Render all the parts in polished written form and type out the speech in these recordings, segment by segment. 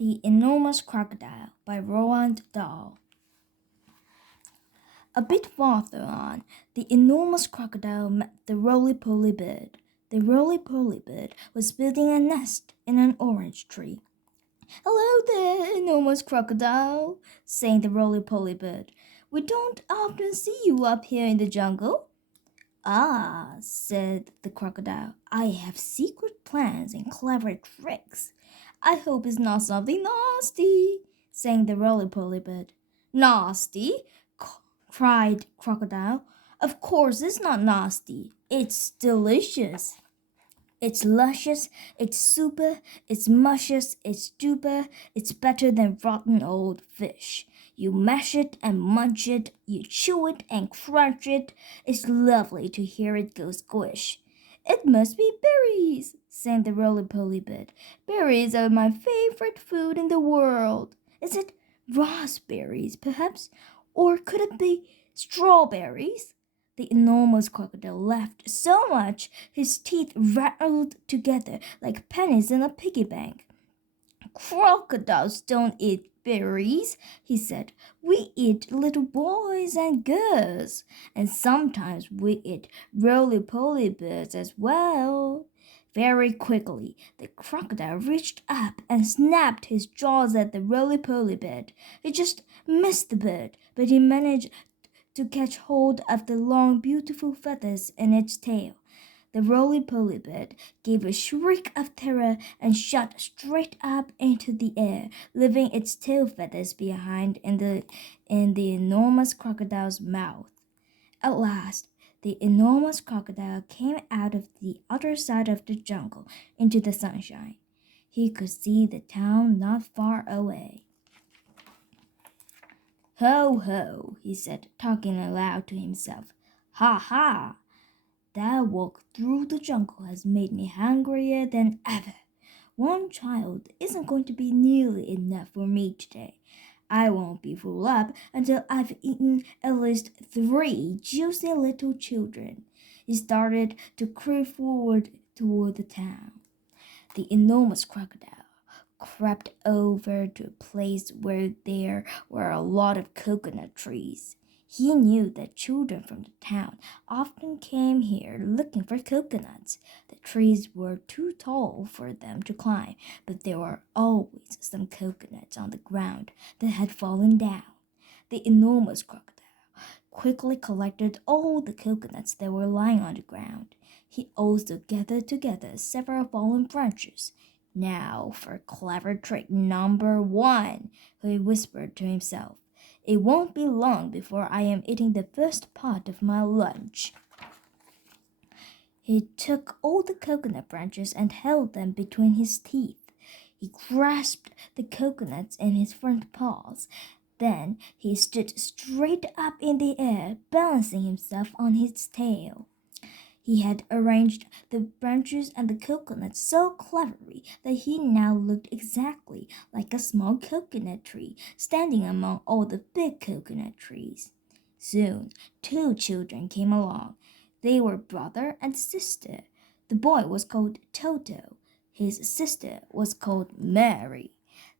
The Enormous Crocodile by Roald Dahl. A bit farther on, the enormous crocodile met the roly-poly bird. The roly-poly bird was building a nest in an orange tree. "Hello there, enormous crocodile," sang the roly-poly bird. "We don't often see you up here in the jungle." "Ah," said the crocodile, "I have secret plans and clever tricks. I hope it's not something nasty," sang the roly-poly bird. "Nasty?" cried Crocodile. "Of course it's not nasty. It's delicious. It's luscious, it's super, it's muscious, it's duper, it's better than rotten old fish. You mash it and munch it, you chew it and crunch it. It's lovely to hear it go squish." "It must be berries," sang the roly-poly bird. "Berries are my favorite food in the world. Is it raspberries, perhaps? Or could it be strawberries?" The enormous crocodile laughed so much his teeth rattled together like pennies in a piggy bank. "Crocodiles don't eat berries," he said. "We eat little boys and girls, and sometimes we eat roly-poly birds as well." Very quickly, the crocodile reached up and snapped his jaws at the roly-poly bird. He just missed the bird, but he managed to catch hold of the long, beautiful feathers in its tail. The roly-poly bird gave a shriek of terror and shot straight up into the air, leaving its tail feathers behind in the enormous crocodile's mouth. At last, the enormous crocodile came out of the other side of the jungle into the sunshine. He could see the town not far away. "Ho, ho," he said, talking aloud to himself. "Ha, ha! That walk through the jungle has made me hungrier than ever. One child isn't going to be nearly enough for me today. I won't be full up until I've eaten at least 3 juicy little children." He started to creep forward toward the town. The enormous crocodile crept over to a place where there were a lot of coconut trees. He knew that children from the town often came here looking for coconuts. The trees were too tall for them to climb, but there were always some coconuts on the ground that had fallen down. The enormous crocodile quickly collected all the coconuts that were lying on the ground. He also gathered together several fallen branches. "Now for clever trick number 1, he whispered to himself. "It won't be long before I am eating the first part of my lunch." He took all the coconut branches and held them between his teeth. He grasped the coconuts in his front paws. Then he stood straight up in the air, balancing himself on his tail. He had arranged the branches and the coconuts so cleverly that he now looked exactly like a small coconut tree standing among all the big coconut trees. Soon, 2 children came along. They were brother and sister. The boy was called Toto. His sister was called Mary.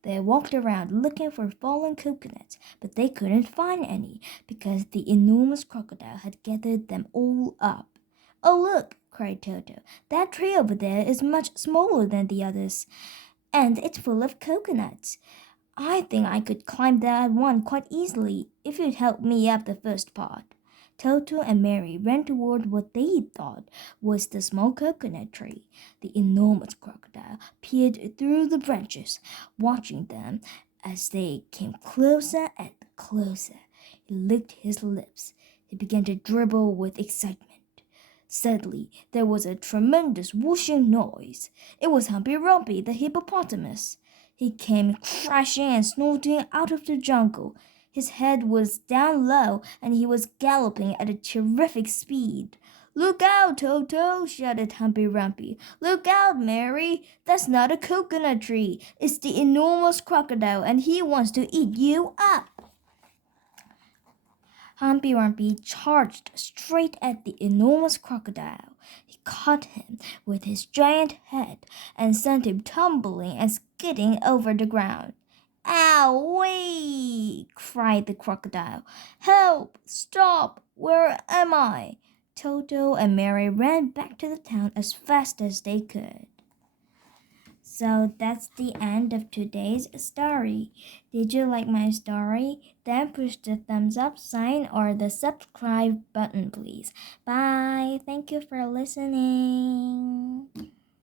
They walked around looking for fallen coconuts, but they couldn't find any because the enormous crocodile had gathered them all up. "Oh, look!" cried Toto. "That tree over there is much smaller than the others, and it's full of coconuts. I think I could climb that one quite easily if you'd help me up the first part." Toto and Mary ran toward what they thought was the small coconut tree. The enormous crocodile peered through the branches, watching them as they came closer and closer. He licked his lips. He began to dribble with excitement. Suddenly, there was a tremendous whooshing noise. It was Humpy Rumpy, the hippopotamus. He came crashing and snorting out of the jungle. His head was down low, and he was galloping at a terrific speed. "Look out, Toto!" shouted Humpy Rumpy. "Look out, Mary! That's not a coconut tree. It's the enormous crocodile, and he wants to eat you up." Humpy Rumpy charged straight at the enormous crocodile. He caught him with his giant head and sent him tumbling and skidding over the ground. "Owie!" cried the crocodile. "Help! Stop! Where am I?" Toto and Mary ran back to the town as fast as they could. So that's the end of today's story. Did you like my story? Then push the thumbs up sign or the subscribe button, please. Bye. Thank you for listening.